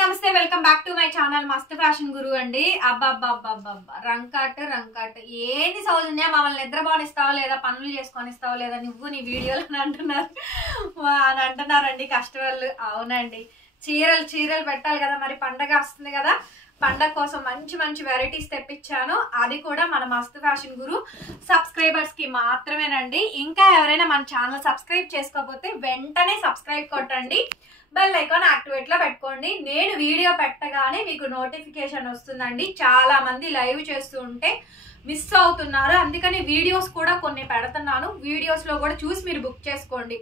నమస్తే welcome back to my channel మస్త్ fashion గురు అండి. అబ్బబ్బబ్బబ్బబ్బ రంకాట్ ఏంది సౌజన్య మమ్మల్ని నిద్రపోనిస్తావా లేదా పనులు చేసుకొనిస్తావా లేదా నువ్వు నీ వీడియోలు అని అంటున్నారండి కస్టమర్లు. అవునండి, చీరలు పెట్టాలి కదా, మరి పండగ వస్తుంది కదా, పండగ కోసం మంచి మంచి వెరైటీస్ తెప్పించాను. అది కూడా మన మస్త్ ఫ్యాషన్ గురు సబ్స్క్రైబర్స్ కి మాత్రమేనండి. ఇంకా ఎవరైనా మన ఛానల్ సబ్స్క్రైబ్ చేసుకోకపోతే వెంటనే సబ్స్క్రైబ్ కొట్టండి, బెల్ ఐకాన్ యాక్టివేట్ లో పెట్టుకోండి. నేను వీడియో పెట్టగానే మీకు నోటిఫికేషన్ వస్తుందండి. చాలా మంది లైవ్ చేస్తూ ఉంటే మిస్ అవుతున్నారు, అందుకని వీడియోస్ కూడా కొన్ని పెడుతున్నాను. వీడియోస్ లో కూడా చూసి మీరు బుక్ చేసుకోండి.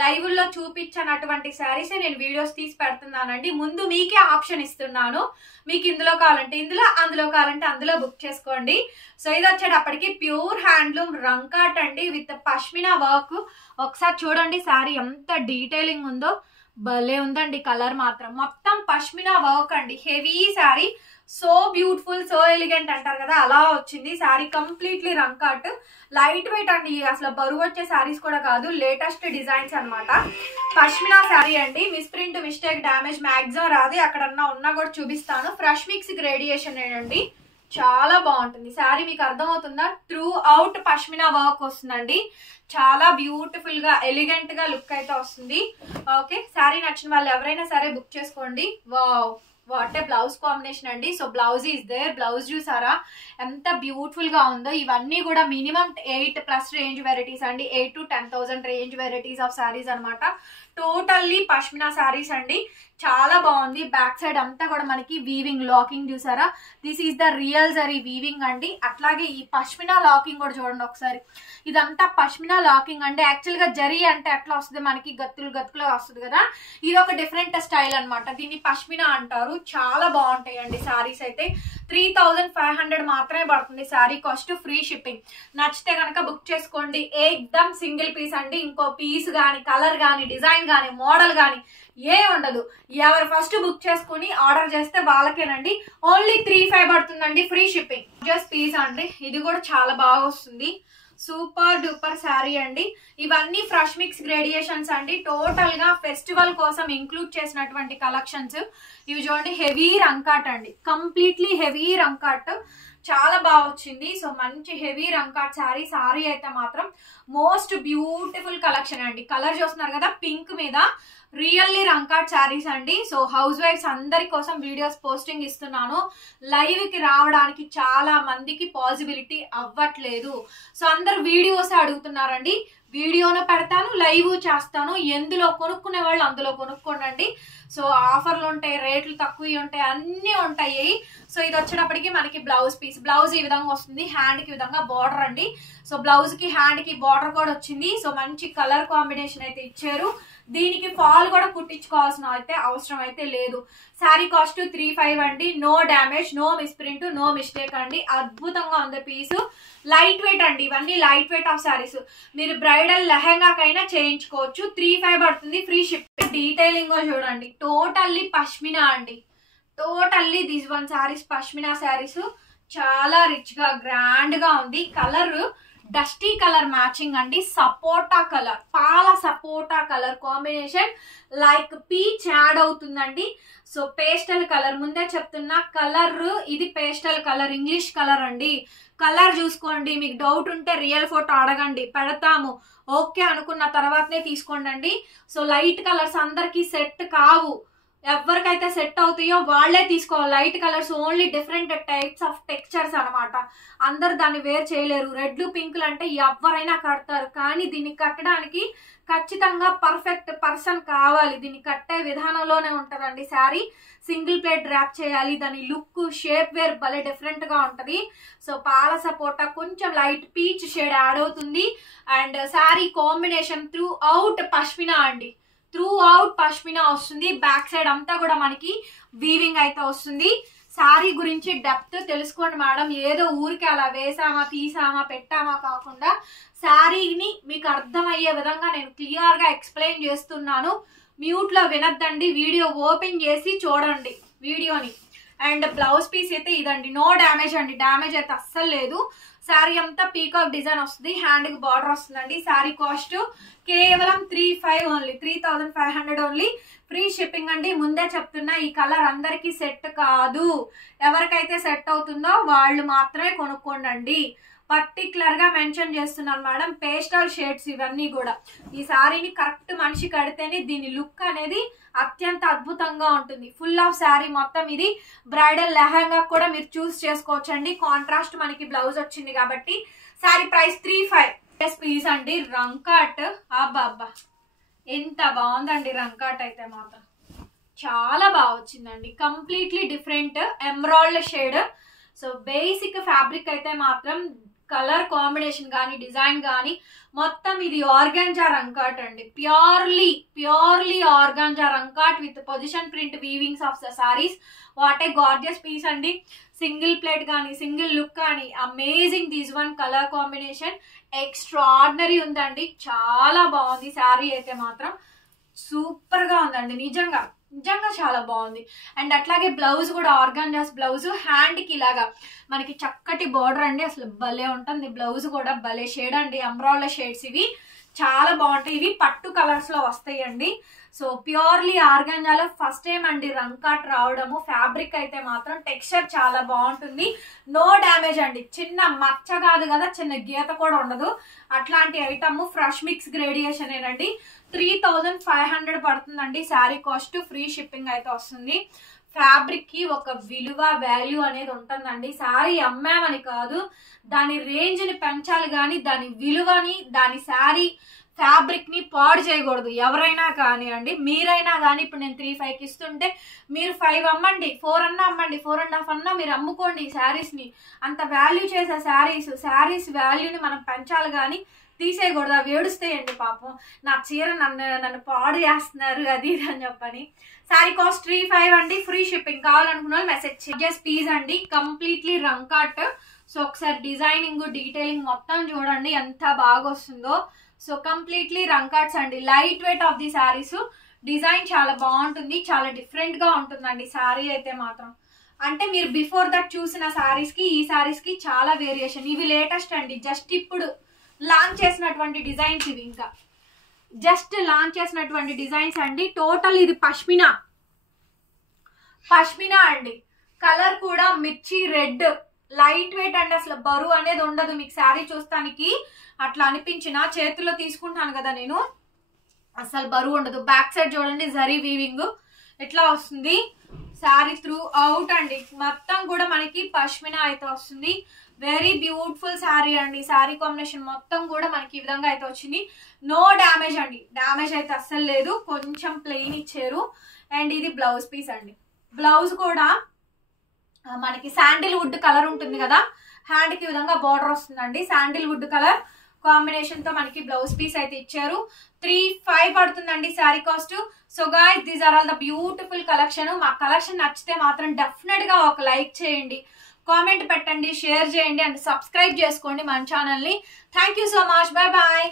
లైవ్ లో చూపించినటువంటి శారీస్ నేను వీడియోస్ తీసి పెడుతున్నానండి. ముందు మీకే ఆప్షన్ ఇస్తున్నాను, మీకు ఇందులో కావాలంటే ఇందులో, అందులో కావాలంటే అందులో బుక్ చేసుకోండి. సో ఇది వచ్చేటప్పటికి ప్యూర్ హ్యాండ్లూమ్ రంకాట్ అండి విత్ పష్మినా వర్క్. ఒకసారి చూడండి శారీ ఎంత డీటెయిలింగ్ ఉందో, భలే ఉందండి. కలర్ మాత్రం మొత్తం పష్మినా వర్క్ అండి. Heavy sari, so beautiful, so elegant అంటారు కదా, అలా వచ్చింది శారీ. కంప్లీట్లీ రంకాట్, లైట్ వెయిట్ అండి, అసలు బరువు వచ్చే శారీస్ కూడా కాదు, లేటెస్ట్ డిజైన్స్ అనమాట. పష్మినా శారీ అండి. Miss print, mistake, damage maximum రాదు. ఎక్కడన్నా ఉన్నా కూడా చూపిస్తాను. ఫ్రెష్ మిక్స్ గ్రేడియేషన్ అండి, చాలా బాగుంటుంది శారీ. మీకు అర్థమవుతుందా? త్రూ అవుట్ పష్మినా వర్క్ వస్తుందండి. చాలా బ్యూటిఫుల్ గా ఎలిగెంట్ గా లుక్ అయితే వస్తుంది. ఓకే, శారీ నచ్చిన వాళ్ళు ఎవరైనా సరే బుక్ చేసుకోండి. Wow, what a blouse combination అండి. So blouse is there, blouse చూసారా ఎంత బ్యూటిఫుల్ గా ఉందో. ఇవన్నీ కూడా మినిమం 8+ రేంజ్ వెరైటీస్ అండి, 8 to 10,000 range varieties of saris అనమాట. టోటల్లీ పష్మినా శారీస్ అండి, చాలా బాగుంది. బ్యాక్ సైడ్ అంతా కూడా మనకి వీవింగ్ లాకింగ్ చూసారా, this is the real zari weaving అండి. అట్లాగే ఈ పష్మినా లాకింగ్ కూడా చూడండి ఒకసారి, ఇదంతా పష్మినా లాకింగ్ అండి. యాక్చువల్ గా జరీ అంటే ఎట్లా వస్తుంది, మనకి గత్తులుగా వస్తుంది కదా, ఇది ఒక డిఫరెంట్ స్టైల్ అనమాట. దీన్ని పష్మినా అంటారు. చాలా బాగుంటాయి అండి శారీస్ అయితే. 3,500 మాత్రమే పడుతుంది శారీ కాస్ట్, ఫ్రీ షిప్పింగ్. నచ్చితే కనుక బుక్ చేసుకోండి. ఏకదమ్ సింగిల్ పీస్ అండి, ఇంకో పీస్ కానీ కలర్ కానీ డిజైన్ కానీ మోడల్ కానీ ఏ ఉండదు. ఎవరు ఫస్ట్ బుక్ చేసుకుని ఆర్డర్ చేస్తే వాళ్ళకేనండి. ఓన్లీ 3,500 పడుతుందండి, ఫ్రీ షిప్పింగ్. జస్ట్ పీస్ అండి, ఇది కూడా చాలా బాగా వస్తుంది. సూపర్ డూపర్ శారీ అండి. ఇవన్నీ ఫ్రెష్ మిక్స్ గ్రేడియేషన్స్ అండి. టోటల్ గా ఫెస్టివల్ కోసం ఇంక్లూడ్ చేసినటువంటి కలెక్షన్స్. ఇవి చూడండి, హెవీ రంకాట్ అండి, కంప్లీట్లీ హెవీ రంకాట్, చాలా బాగా వచ్చింది. సో మంచి హెవీ రంకాట్ శారీ. శారీ అయితే మాత్రం మోస్ట్ బ్యూటిఫుల్ కలెక్షన్ అండి. కలర్ చూస్తున్నారు కదా, పింక్ మీద రియల్లీ రంకాట్ శారీస్ అండి. సో హౌస్ వైఫ్స్ అందరి కోసం వీడియోస్ పోస్టింగ్ ఇస్తున్నాను. లైవ్ కి రావడానికి చాలా మందికి పాసిబిలిటీ అవ్వట్లేదు. సో అందరు వీడియోస్ అడుగుతున్నారండి, వీడియోను పెడతాను, లైవ్ చేస్తాను. ఎందులో కొనుక్కునే వాళ్ళు అందులో కొనుక్కోండి. సో ఆఫర్లు ఉంటాయి, రేట్లు తక్కువ ఉంటాయి, అన్నీ ఉంటాయి. సో ఇది వచ్చేటప్పటికి మనకి బ్లౌజ్ పీస్. బ్లౌజ్ ఈ విధంగా వస్తుంది, హ్యాండ్ కి విధంగా బార్డర్ అండి. సో బ్లౌజ్ కి హ్యాండ్ కి బార్డర్ కూడా వచ్చింది. సో మంచి కలర్ కాంబినేషన్ అయితే ఇచ్చారు. దీనికి ఫాల్ కూడా కుట్టించుకోవాల్సిన అయితే అవసరం అయితే లేదు. శారీ కాస్ట్ 3,500 అండి. No damage, no misprint, no mistake అండి. అద్భుతంగా ఉంది పీసు. లైట్ వెయిట్ అండి, ఇవన్నీ లైట్ వెయిట్ ఆఫ్ శారీస్. మీరు బ్రైడల్ లెహెంగాకైనా చేయించుకోవచ్చు. 3,500 పడుతుంది, ఫ్రీ షిప్. డీటెయిలింగ్ చూడండి, టోటల్లీ పష్మినా అండి. Totally this one saris pashmina saris. చాలా రిచ్ గా గ్రాండ్ గా ఉంది. కలర్ డస్టీ కలర్ మ్యాచింగ్ అండి, సపోటా కలర్, పాల సపోటా colour combination, like peach add అవుతుందండి. సో పేస్టల్ కలర్, ముందే చెప్తున్నా కలర్ ఇది పేస్టల్ కలర్, ఇంగ్లీష్ కలర్ అండి. కలర్ చూసుకోండి, మీకు డౌట్ ఉంటే రియల్ ఫోటో అడగండి, పెడతాము. ఓకే అనుకున్న తర్వాతనే తీసుకోండి. సో లైట్ కలర్స్ అందరికి సెట్ కావు, ఎవరికైతే సెట్ అవుతాయో వాళ్లే తీసుకోవాలి. Light colours only different types of textures అనమాట, అందరు దాన్ని వేర్ చేయలేరు. రెడ్లు పింకులు అంటే ఎవరైనా కడతారు, కానీ దీన్ని కట్టడానికి ఖచ్చితంగా పర్ఫెక్ట్ పర్సన్ కావాలి. దీన్ని కట్టే విధానంలోనే ఉంటదండి శారీ. సింగిల్ ప్లేట్ ర్యాప్ చేయాలి, దాని లుక్ షేప్ వేర్ భలే డిఫరెంట్ గా ఉంటది. సో పాల సపోటా కొంచెం లైట్ పీచ్ షేడ్ యాడ్ అవుతుంది. And sari combination through out pashmina అండి, త్రూ అవుట్ పష్మినా వస్తుంది. బ్యాక్ సైడ్ అంతా కూడా మనకి వీవింగ్ అయితే వస్తుంది. శారీ గురించి డెప్త్ తెలుసుకోండి మేడం, ఏదో ఊరికి అలా వేసామా తీసామా పెట్టామా కాకుండా శారీని మీకు అర్థమయ్యే విధంగా నేను క్లియర్ గా ఎక్స్ప్లెయిన్ చేస్తున్నాను. మ్యూట్ లో వినద్దండి, వీడియో ఓపెన్ చేసి చూడండి వీడియోని. అండ్ బ్లౌజ్ పీస్ అయితే ఇదండి, నో డ్యామేజ్ అండి, డ్యామేజ్ అయితే అస్సలు లేదు. శారీ అంతా పీకాక్ డిజైన్ వస్తుంది, హ్యాండ్ కి బార్డర్ వస్తుందండి. శారీ కాస్ట్ కేవలం 35 ఓన్లీ, 3500 ఓన్లీ. ఫ్రీ షిప్పింగ్ అండి. ముందే చెప్తున్నా ఈ కలర్ అందరికి సెట్ కాదు, ఎవరికైతే సెట్ అవుతుందో వాళ్ళు మాత్రమే కొనుక్కోండి. పర్టికులర్ గా మెన్షన్ చేస్తున్నాను మేడం. పేస్టల్ షేడ్స్ ఇవన్నీ కూడా. ఈ శారీని కరెక్ట్ మనిషి కడితేనే దీని లుక్ అనేది అత్యంత అద్భుతంగా ఉంటుంది. ఫుల్ ఆఫ్ శారీ మొత్తం ఇది బ్రైడల్ లెహంగా కూడా మీరు చూస్ చేసుకోవచ్చండి. కాంట్రాస్ట్ మనకి బ్లౌజ్ వచ్చింది కాబట్టి. శారీ ప్రైస్ 35 పీస్ అండి. రంకాట్ అబ్బా ఎంత బాగుందండి. రంకాట్ అయితే మాత్రం చాలా బాగా వచ్చిందండి. Completely different emerald shade. So basic fabric అయితే మాత్రం కలర్ కాంబినేషన్ కానీ డిజైన్ కానీ మొత్తం ఇది ఆర్గాంజా రంకాట్ అండి. ప్యూర్లీ ఆర్గాంజా రంకాట్ with position print weavings of the saris. What a gorgeous piece అండి. సింగిల్ ప్లేట్ కానీ సింగిల్ లుక్ కానీ amazing. This one colour combination extraordinary ఉందండి. చాలా బాగుంది శారీ అయితే మాత్రం. సూపర్ గా ఉందండి. నిజంగా చాలా బాగుంది. అండ్ అట్లాగే బ్లౌజ్ కూడా ఆర్గాంజాస్ బ్లౌజ్. హ్యాండ్ కి ఇలాగా మనకి చక్కటి బార్డర్ అండి. అసలు భలే ఉంటుంది. బ్లౌజ్ కూడా భలే షేడ్ అండి. అంబ్రాల్లా షేడ్స్ ఇవి చాలా బాగుంటాయి. ఇవి పట్టు కలర్స్ లో వస్తాయండి. సో ప్యూర్లీ ఆర్గాంజాలో ఫస్ట్ టైం అండి రంకాట్ రావడము. ఫ్యాబ్రిక్ అయితే మాత్రం టెక్స్చర్ చాలా బాగుంటుంది. నో డ్యామేజ్ అండి. చిన్న మచ్చ కాదు కదా, చిన్న గీత కూడా ఉండదు. అట్లాంటి ఐటమ్ ఫ్రెష్ మిక్స్ గ్రేడియేషన్ ఏనండి. 3500 పడుతుందండి శారీ కాస్ట్. ఫ్రీ షిప్పింగ్ అయితే వస్తుంది. ఫ్యాబ్రిక్ కి ఒక విలువ వాల్యూ అనేది ఉంటుందండి. శారీ అమ్మామని కాదు, దాని రేంజ్ ని పెంచాలి కానీ దాని విలువని, దాని శారీ ఫ్యాబ్రిక్ ని పాడు చేయకూడదు. ఎవరైనా కానివ్వండి, మీరైనా కానీ. ఇప్పుడు నేను 35కి ఇస్తుంటే మీరు 5 అమ్మండి, 4 అన్నా అమ్మండి, 4.5 అన్నా మీరు అమ్ముకోండి ఈ శారీస్ ని. అంత వాల్యూ చేసే శారీస్ వాల్యూని మనం పెంచాలి కానీ తీసేయకూడదు. అవి ఏడుస్తాయండి పాపం. నా చీర నన్ను పాడు చేస్తున్నారు అది ఇది అని చెప్పని. శారీ కాస్ట్ 35 అండి. Free shipping. కావాలనుకున్న వాళ్ళు మెసేజ్ చేయండి. పీస్ అండి. కంప్లీట్లీ రంకాట్. సో ఒకసారి డిజైనింగ్ డీటెయిలింగ్ మొత్తం చూడండి ఎంత బాగా వస్తుందో. సో కంప్లీట్లీ రంకాట్స్ అండి. Light weight of the saris. Design చాలా బాగుంటుంది, చాలా డిఫరెంట్ గా ఉంటుందండి శారీ అయితే మాత్రం. అంటే మీరు బిఫోర్ దట్ చూసిన శారీస్ కి ఈ శారీస్ కి చాలా వేరియేషన్. ఇవి లేటెస్ట్ అండి. జస్ట్ ఇప్పుడు లాంచ్ చేసినటువంటి డిజైన్స్ ఇవి. ఇంకా జస్ట్ లాంచ్ చేసినటువంటి డిజైన్స్ అండి. టోటల్ ఇది పష్మినా అండి. కలర్ కూడా మిర్చి రెడ్. లైట్ వెయిట్ అండి. అసలు బరువు అనేది ఉండదు. మీకు శారీ చూస్తానికి అట్లా అనిపించిన, చేతుల్లో తీసుకుంటాను కదా నేను, అసలు బరువు ఉండదు. బ్యాక్ సైడ్ చూడండి జరీ వీవింగ్ ఎట్లా వస్తుంది. శారీ త్రూ అవుట్ అండి మొత్తం కూడా మనకి పష్మినా అయితే వస్తుంది. వెరీ బ్యూటిఫుల్ శారీ అండి. శారీ కాంబినేషన్ మొత్తం కూడా మనకి ఈ విధంగా అయితే వచ్చింది. నో డ్యామేజ్ అండి. డ్యామేజ్ అయితే అస్సలు లేదు. కొంచెం ప్లెయిన్ ఇచ్చారు. అండ్ ఇది బ్లౌజ్ పీస్ అండి. బ్లౌజ్ కూడా మనకి శాండిల్ వుడ్ కలర్ ఉంటుంది కదా, హ్యాండ్ కి విధంగా బార్డర్ వస్తుందండి. శాండిల్ వుడ్ కలర్ కాంబినేషన్ తో మనకి బ్లౌజ్ పీస్ అయితే ఇచ్చారు. 35 పడుతుందండి sari cost. So guys these are all the beautiful collection. మా కలెక్షన్ నచ్చితే మాత్రం డెఫినెట్ గా ఒక లైక్ చేయండి, కామెంట్ పెట్టండి, షేర్ చేయండి అండ్ సబ్స్క్రైబ్ చేసుకోండి మన ఛానల్ ని. Thank you so much. Bye bye.